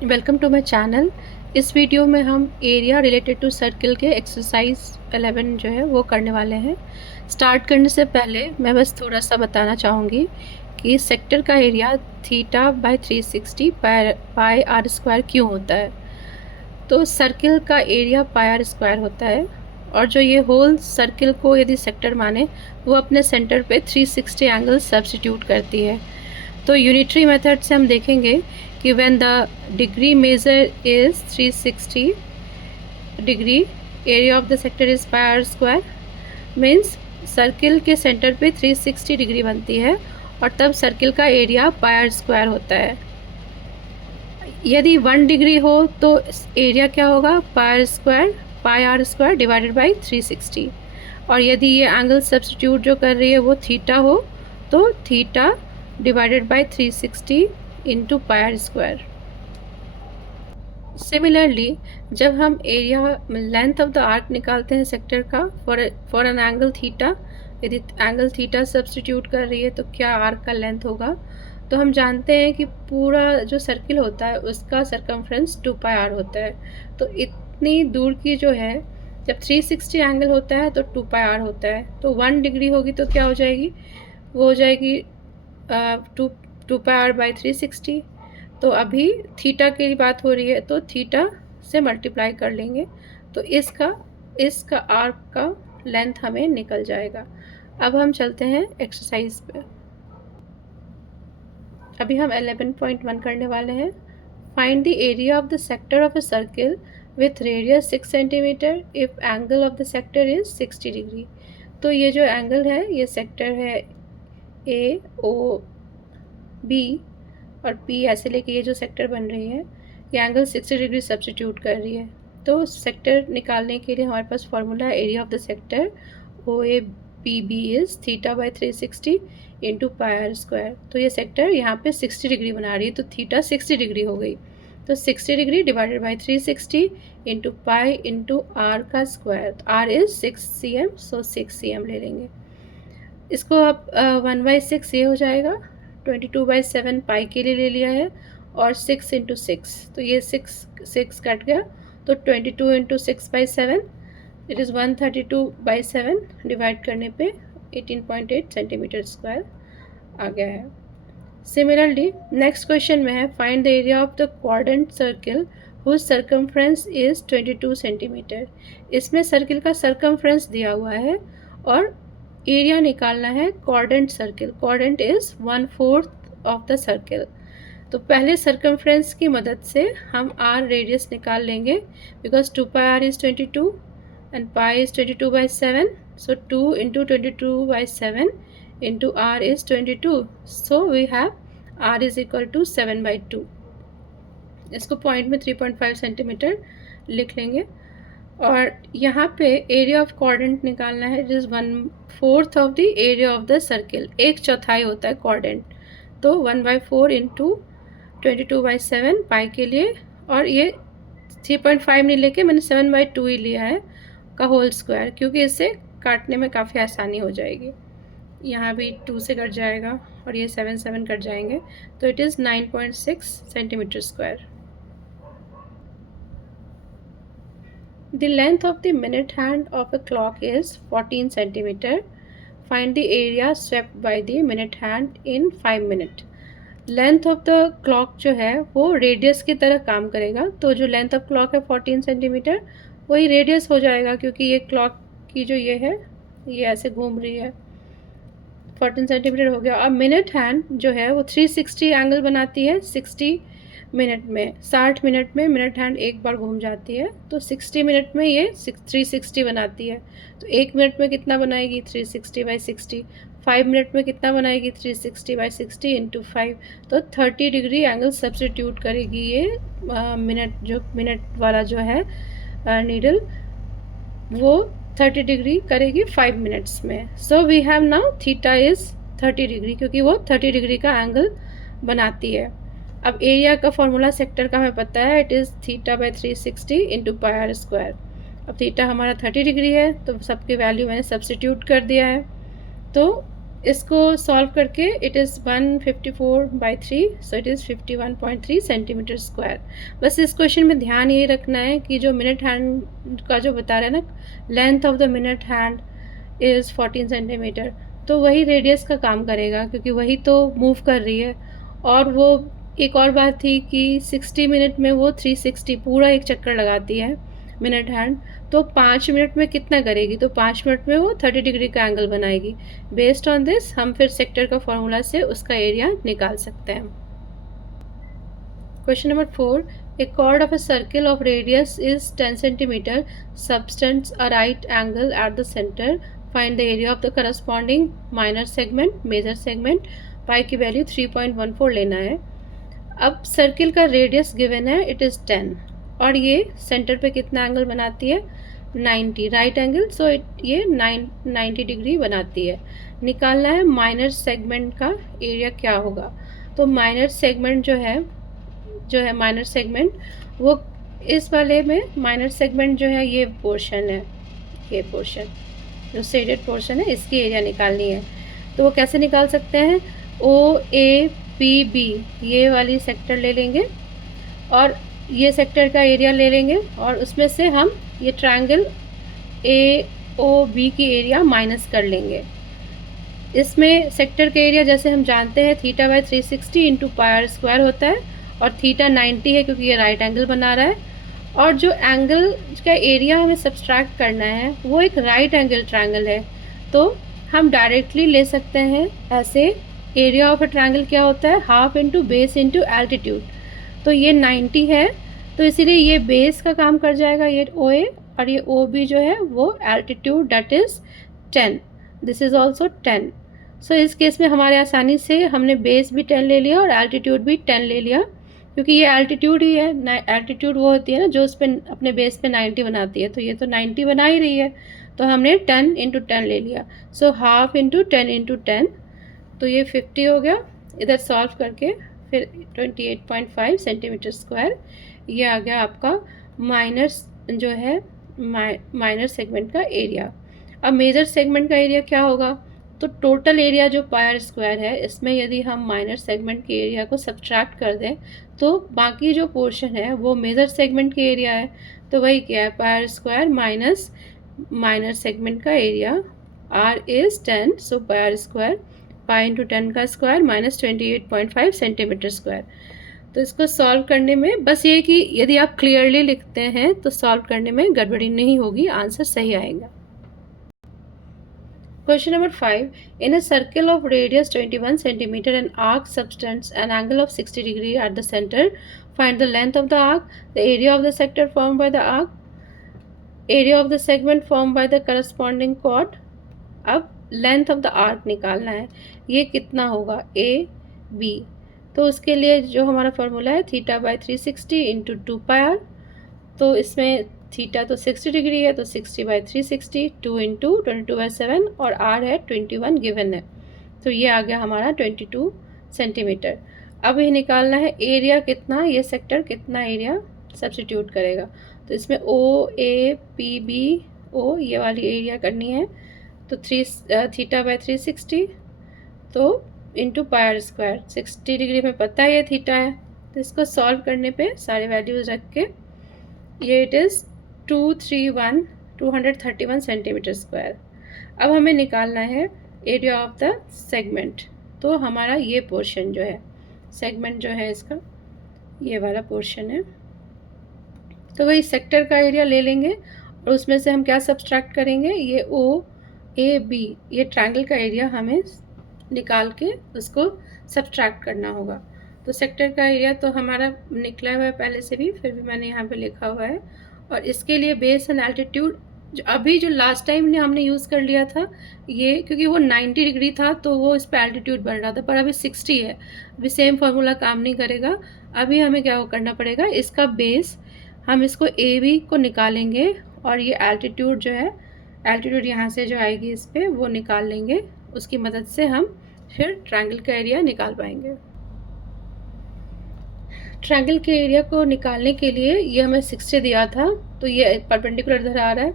Welcome to my channel. इस video में हम एरिया रिलेटेड टू सर्किल के एक्सरसाइज 11 जो है वो करने वाले हैं। स्टार्ट करने से पहले मैं बस थोड़ा सा बताना चाहूँगी कि सेक्टर का area theta by 360 pi are square क्यों होता है। तो सर्किल का एरिया पाई आर स्क्वायर होता है और जो ये होल सर्किल को यदि सेक्टर माने वो अपने सेंटर पे 360 एंगल सब्स्टिट्यूट करती है। तो यूनिटरी मेथड से हम देखेंगे कि when the degree measure is 360 degree, area of the sector is pi are square, means circle के सेंटर पे 360 डिग्री बनती है और तब सर्किल का एरिया पाई आर स्क्वायर होता है। यदि 1 डिग्री हो तो एरिया क्या होगा, पाई आर स्क्वायर डिवाइडेड बाई 360। और यदि ये एंगल सब्स्टिट्यूट जो कर रही है वो थीटा हो तो theta divided by 360 into pi are square. Similarly जब हम area length of the arc निकालते हैं सेक्टर का फॉर एन एंगल थीटा, यदि एंगल थीटा सब्स्टिट्यूट कर रही है तो क्या आर्क का लेंथ होगा। तो हम जानते हैं कि पूरा जो सर्किल होता है उसका सरकमफ्रेंस 2 पाई आर होता है। तो इतनी दूर की जो है, जब 360 एंगल होता है तो 2 पाई आर होता है। तो 1 डिग्री होगी तो क्या हो जाएगी, वो हो जाएगी 2 पाई आर बाई 360। तो अभी थीटा की बात हो रही है तो थीटा से मल्टीप्लाई कर लेंगे तो इसका आर्क का लेंथ हमें निकल जाएगा। अब हम चलते हैं एक्सरसाइज पे। अभी हम 11.1 करने वाले हैं। Find the area of the sector of a circle with radius 6 centimetre if angle of the sector is 60 degree. तो ये जो एंगल है ये सेक्टर है ए ओ बी और पी ऐसे लेके ये जो सेक्टर बन रही है ये एंगल 60 डिग्री सब्स्टिट्यूट कर रही है। तो सेक्टर निकालने के लिए हमारे पास formula area of the sector O A P B is theta by 360 into pi are square. तो ये सेक्टर यहाँ पे 60 डिग्री बना रही है तो थीटा 60 डिग्री हो गई। तो 60 degree divided by 360 into pi into R का square. R is 6 cm, so 6 cm ले लेंगे। इसको अब 1/6 ये हो जाएगा, 22/7 पाई के लिए ले लिया है और 6 इंटू 6 तो ये 6 कट गया तो 22 इंटू 6/7 इट इज़ 132/7 डिवाइड करने पे 18.8 सेंटीमीटर स्क्वायर आ गया है। सिमिलरली नेक्स्ट क्वेश्चन में है find the area of the quadrant circle whose circumference is 22 centimetre. इसमें सर्किल का सरकमफ्रेंस दिया हुआ है और एरिया निकालना है quadrant circle. Quadrant is 1/4 of the circle. तो पहले सरकमफ्रेंस की मदद से हम आर रेडियस निकाल लेंगे because 2 pi r is 22 and pi is 22/7, so 2 into 22/7 into r is 22, so we have r is equal to 7/2। इसको पॉइंट में 3.5 सेंटीमीटर लिख लेंगे और यहाँ पे एरिया ऑफ क्वाड्रेंट निकालना है, it is 1/4 of the area of the circle. 1/4 होता है क्वाड्रेंट, तो 1/4 इंटू 22/7 पाई के लिए, और ये 3.5 नहीं लेके मैंने 7/2 ही लिया है का होल स्क्वायर, क्योंकि इससे काटने में काफ़ी आसानी हो जाएगी। यहाँ भी 2 से कट जाएगा और ये 7 कट जाएंगे, तो it is 9.6 centimetre square. The length of the minute hand of a clock is 14 centimeter. Find the area swept by the minute hand in 5 minutes. Length of the clock जो है वो radius की तरह काम करेगा, तो जो लेंथ ऑफ क्लॉक है 14 सेंटीमीटर वही रेडियस हो जाएगा, क्योंकि ये क्लॉक की जो ये है ये ऐसे घूम रही है, 14 सेंटीमीटर हो गया। अब मिनट हैंड जो है वो 360 एंगल बनाती है 60 मिनट में, 60 मिनट में मिनट हैंड एक बार घूम जाती है, तो 60 मिनट में ये 360 बनाती है। तो 1 मिनट में कितना बनाएगी, 360/60। 5 मिनट में कितना बनाएगी, 360/60 इंटू 5, तो 30 डिग्री एंगल सब्स्टिट्यूट करेगी ये मिनट वाला जो है नीडल, वो 30 डिग्री करेगी 5 मिनट्स में। So we have now theta is 30 degree, क्योंकि वो 30 डिग्री का एंगल बनाती है। अब एरिया का फॉर्मूला सेक्टर का हमें पता है, it is theta by 360 into pi are square. अब थीटा हमारा 30 डिग्री है तो सबके वैल्यू मैंने सब्स्टिट्यूट कर दिया है, तो इसको सॉल्व करके it is 154/3, so it is 51.3 centimetre square. बस इस क्वेश्चन में ध्यान ये रखना है कि जो मिनट हैंड का जो बता रहा है ना, length of the minute hand is 14 centimetre, तो वही रेडियस का काम करेगा क्योंकि वही तो मूव कर रही है। और वो एक और बात थी कि 60 मिनट में वो 360 पूरा एक चक्कर लगाती है मिनट हैंड, तो 5 मिनट में कितना करेगी, तो 5 मिनट में वो 30 डिग्री का एंगल बनाएगी। बेस्ड ऑन दिस हम फिर सेक्टर का फॉर्मूला से उसका एरिया निकाल सकते हैं। Question number 4, A chord of a circle of radius is 10 centimeter subtends a right angle at the center. Find the area of the corresponding minor segment, major segment. पाई की value 3.14 लेना है। अब circle का radius given है, it is 10, और ये centre पे कितना एंगल बनाती है, 90 राइट एंगल, सो ये 90 डिग्री बनाती है। निकालना है माइनर सेगमेंट का एरिया क्या होगा। तो माइनर सेगमेंट जो है माइनर सेगमेंट, वो इस वाले में माइनर सेगमेंट जो है ये पोर्शन है, ये पोर्शन जो शेडेड पोर्शन है, इसकी एरिया निकालनी है। तो वो कैसे निकाल सकते हैं, OAPB ये वाली सेक्टर ले लेंगे और ये सेक्टर का एरिया ले लेंगे, और उसमें से हम ये ट्रायंगल AOB की एरिया माइनस कर लेंगे। इसमें सेक्टर का एरिया जैसे हम जानते हैं θ/360 इंटू पाई स्क्वायर होता है, और थीटा 90 है क्योंकि ये राइट एंगल बना रहा है। और जो एंगल का एरिया हमें सब्सट्रैक्ट करना है वो एक राइट एंगल ट्रायंगल है, तो हम डायरेक्टली ले सकते हैं ऐसे। एरिया ऑफ अ ट्रायंगल क्या होता है, half into base into altitude. तो ये 90 है, तो इसीलिए ये बेस का काम कर जाएगा, ये OA, और ये OB जो है वो altitude, that is 10, this is also 10। सो इस केस में हमारे आसानी से हमने बेस भी 10 ले लिया और एल्टीट्यूड भी 10 ले लिया, क्योंकि ये एल्टीट्यूड ही है। एल्टीट्यूड वो होती है ना जो उस पर अपने बेस पे 90 बनाती है, तो ये तो 90 बना ही रही है, तो हमने 10 इंटू 10 ले लिया। सो हाफ इंटू 10 इंटू 10, तो ये 50 हो गया। इधर सॉल्व करके फिर 28.5 सेंटीमीटर स्क्वायर, ये आ गया आपका माइनर जो है माइनर सेगमेंट का एरिया। अब मेजर सेगमेंट का एरिया क्या होगा, तो टोटल एरिया जो पाई स्क्वायर है, इसमें यदि हम माइनर सेगमेंट के एरिया को सब्ट्रैक्ट कर दें तो बाकी जो पोर्शन है वो मेजर सेगमेंट के एरिया है। तो वही क्या है, pi square minus minor segment का area, R is 10, so pi square pi into 10 का स्क्वायर माइनस 28.5 सेंटीमीटर स्क्वायर। तो इसको सॉल्व करने में बस ये कि यदि आप क्लियरली लिखते हैं तो सॉल्व करने में गड़बड़ी नहीं होगी, आंसर सही आएगा। Question number 5. In a circle of radius 21 cm, an arc subtends an angle of 60 degree at the center. Find the length of the arc, the area of the sector formed by the arc, area of the segment formed by the corresponding chord. अब length of the arc निकालना है, ये कितना होगा, AB। तो उसके लिए जो हमारा फॉर्मूला है θ/360 इंटू 2πr, तो इसमें थीटा तो 60 डिग्री है, तो 60/360, 2 इंटू 22/7, और R है 21 गिवन है, तो ये आ गया हमारा 22 सेंटीमीटर। अब ये निकालना है एरिया कितना, ये सेक्टर कितना एरिया सब्स्टिट्यूट करेगा, तो इसमें OAPB ये वाली एरिया करनी है, तो θ/360 तो इंटू पाई स्क्वायर, 60 डिग्री में पता है ये थीटा है, तो इसको सॉल्व करने पे सारे वैल्यूज़ रख के ये इट इज़ 231 सेंटीमीटर स्क्वायर। अब हमें निकालना है एरिया ऑफ द सेगमेंट, तो हमारा ये पोर्शन जो है सेगमेंट जो है इसका ये वाला पोर्शन है, तो वही सेक्टर का एरिया ले लेंगे और उसमें से हम क्या सब्सट्रैक्ट करेंगे, ये OAB ये ट्रायंगल का एरिया हमें निकाल के उसको सब्सट्रैक्ट करना होगा। तो सेक्टर का एरिया तो हमारा निकला हुआ है पहले से भी, फिर भी मैंने यहाँ पे लिखा हुआ है, और इसके लिए बेस एंड एल्टीट्यूड जो लास्ट टाइम हमने यूज़ कर लिया था ये, क्योंकि वो 90 डिग्री था तो वो इस पर एल्टीट्यूड बढ़ रहा था, पर अभी 60 है, अभी सेम फार्मूला काम नहीं करेगा। अभी हमें क्या करना पड़ेगा, इसका बेस हम इसको AB को निकालेंगे, और ये एल्टीट्यूड जो है एल्टीट्यूड यहाँ से जो आएगी इस पर वो निकाल लेंगे, उसकी मदद से हम फिर ट्रायंगल का एरिया निकाल पाएंगे। ट्रायंगल के एरिया को निकालने के लिए ये हमें 60 दिया था, तो ये परपेंडिकुलर इधर आ रहा है,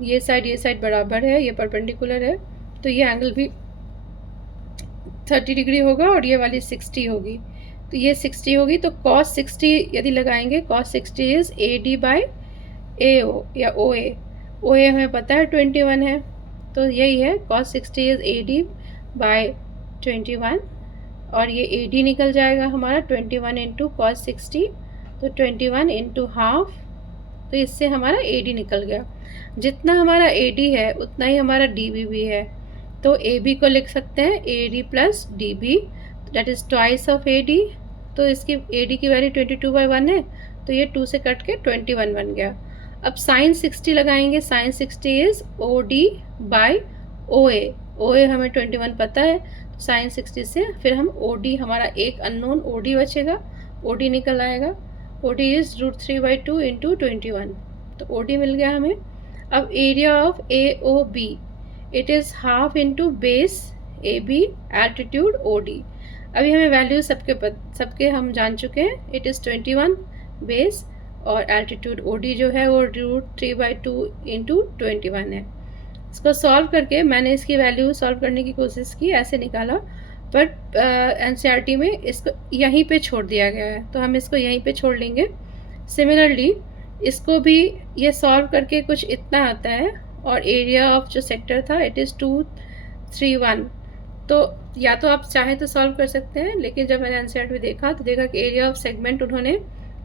ये साइड बराबर है, ये परपेंडिकुलर है, तो ये एंगल भी 30 डिग्री होगा और ये वाली 60 होगी, तो ये 60 होगी, तो cos 60 यदि लगाएंगे, cos 60 is AD by AO या OA। OA हमें पता है 21 है, तो यही है cos 60 इज़ AD बाई 21, और ये AD निकल जाएगा हमारा 21 इंटू cos 60, तो 21 इंटू हाफ, तो इससे हमारा AD निकल गया। जितना हमारा AD है उतना ही हमारा DB भी है, तो AB को लिख सकते हैं AD plus DB, that is twice of AD। तो इसकी AD की वैल्यू 22/1 है, तो ये 2 से कट के 21 बन गया। अब साइन 60 लगाएंगे, sine 60 is OD by OA। OA हमें 21 पता है, तो साइन 60 से फिर हम OD, हमारा एक अननोन OD बचेगा, OD निकल आएगा। OD इज़ √3/2 इंटू 21, तो OD मिल गया हमें। अब area of AOB, it is half into base AB altitude OD। अभी हमें वैल्यू सबके हम जान चुके हैं, इट इज़ 21 बेस और एल्टीट्यूड OD जो है वो √3/2 इंटू 21 है। इसको सॉल्व करके मैंने इसकी वैल्यू सॉल्व करने की कोशिश की, ऐसे निकाला, बट NCERT में इसको यहीं पे छोड़ दिया गया है, तो हम इसको यहीं पे छोड़ लेंगे। सिमिलरली इसको भी ये सॉल्व करके कुछ इतना आता है, और एरिया ऑफ जो सेक्टर था इट इज़ 231। तो या तो आप चाहें तो सॉल्व कर सकते हैं, लेकिन जब मैंने NCERT में देखा तो देखा कि एरिया ऑफ सेगमेंट उन्होंने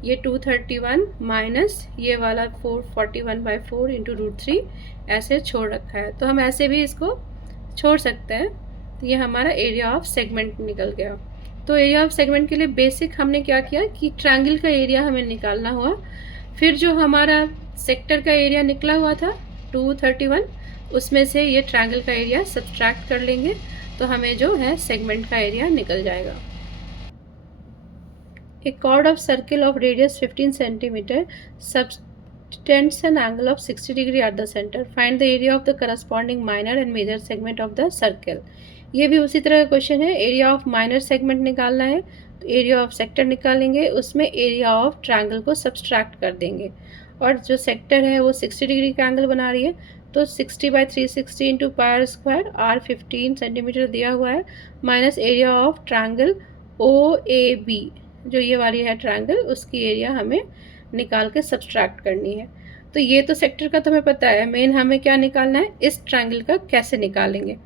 ये 231 माइनस ये वाला 441/4 इंटू √3 ऐसे छोड़ रखा है, तो हम ऐसे भी इसको छोड़ सकते हैं। तो ये हमारा एरिया ऑफ सेगमेंट निकल गया। तो एरिया ऑफ सेगमेंट के लिए बेसिक हमने क्या किया कि ट्रायंगल का एरिया हमें निकालना हुआ, फिर जो हमारा सेक्टर का एरिया निकला हुआ था 231, उसमें से ये ट्रायंगल का एरिया सब्ट्रैक्ट कर लेंगे, तो हमें जो है सेगमेंट का एरिया निकल जाएगा। A chord of circle of radius 15 cm subtends an angle of 60 degree at the center. Find the area of the corresponding minor and major segment of the circle. ये भी उसी तरह का क्वेश्चन है, area of minor segment निकालना है, तो area of sector निकालेंगे, उसमें एरिया ऑफ ट्रायंगल को सब्सट्रैक्ट कर देंगे, और जो सेक्टर है वो 60 डिग्री का एंगल बना रही है, तो 60/360 into pier square R 15 centimetre दिया हुआ है, minus area of triangle OAB, जो ये वाली है ट्रायंगल, उसकी एरिया हमें निकाल के सब्सट्रैक्ट करनी है। तो ये तो सेक्टर का तो हमें पता है, मेन हमें क्या निकालना है, इस ट्रायंगल का कैसे निकालेंगे।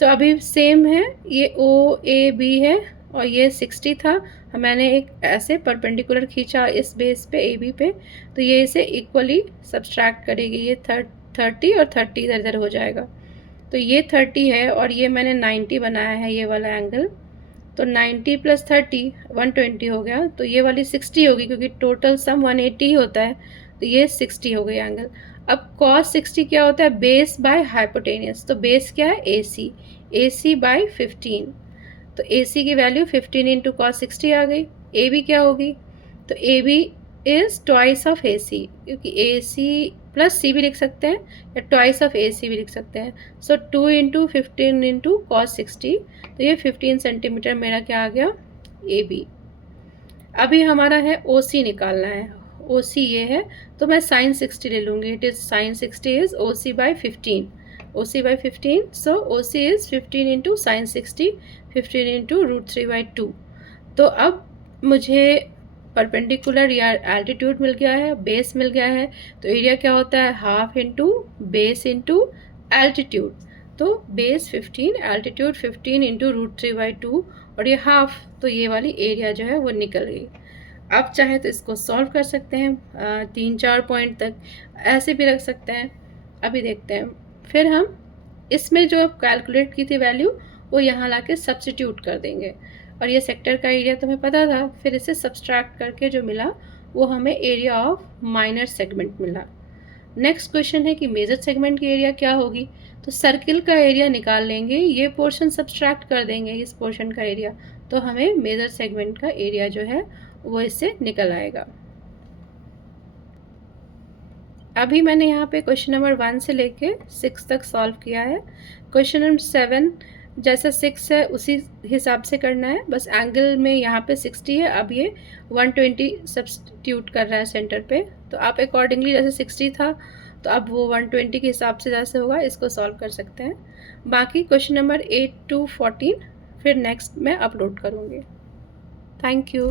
तो अभी सेम है, ये OAB है और ये 60 था, मैंने एक ऐसे परपेंडिकुलर खींचा इस बेस पे AB पे, तो ये इसे इक्वली सब्सट्रैक्ट करेगी, ये 30 और 30 इधर इधर हो जाएगा, तो ये 30 है और ये मैंने 90 बनाया है ये वाला एंगल, तो 90 प्लस 30 120 हो गया, तो ये वाली 60 होगी क्योंकि टोटल सम 180 ही होता है, तो ये 60 हो गई एंगल। अब cos 60 क्या होता है, बेस बाय हाइपोटेनियस, तो बेस क्या है AC बाय 15, तो AC की वैल्यू 15 इंटू cos 60 आ गई। AB क्या होगी, तो AB is twice of AC, क्योंकि AC प्लस C भी लिख सकते हैं या ट्वाइस ऑफ AC भी लिख सकते हैं, सो 2 इंटू 15 इंटू cos 60, तो ये 15 सेंटीमीटर मेरा क्या आ गया AB। अभी हमारा है OC निकालना है, OC ये है, तो मैं sin 60 ले लूँगी, it is sin 60 is OC by 15, OC by 15, so OC is 15 into sin 60, 15 into √3/2। तो अब मुझे परपेंडिकुलर या एल्टीट्यूड मिल गया है, बेस मिल गया है, तो एरिया क्या होता है, half into base into altitude, तो बेस 15 एल्टीट्यूड 15 इंटू √3/2 और ये हाफ, तो ये वाली एरिया जो है वो निकल गई। आप चाहें तो इसको सॉल्व कर सकते हैं 3-4 पॉइंट तक, ऐसे भी रख सकते हैं। अभी देखते हैं, फिर हम इसमें जो कैलकुलेट की थी वैल्यू वो यहाँ ला के सब्सिट्यूट कर देंगे, और ये सेक्टर का एरिया तो हमें पता था, फिर इसे सब्सट्रैक्ट करके जो मिला वो हमें एरिया ऑफ माइनर सेगमेंट मिला। नेक्स्ट क्वेश्चन है कि मेजर सेगमेंट की एरिया क्या होगी, तो सर्किल का एरिया निकाल लेंगे, ये पोर्शन सब्सट्रैक्ट कर देंगे इस पोर्शन का एरिया, तो हमें मेजर सेगमेंट का एरिया जो है वो इससे निकल आएगा। अभी मैंने यहाँ पे क्वेश्चन नंबर 1 से लेके 6 तक सॉल्व किया है। क्वेश्चन नंबर 7 जैसा 6 है उसी हिसाब से करना है, बस एंगल में यहाँ पे 60 है, अब ये 120 सब्स्टिट्यूट कर रहा है सेंटर पे, तो आप अकॉर्डिंगली जैसे 60 था तो अब वो 120 के हिसाब से जैसे होगा इसको सॉल्व कर सकते हैं। बाकी क्वेश्चन नंबर 8 to 14 फिर नेक्स्ट मैं अपलोड करूँगी। Thank you.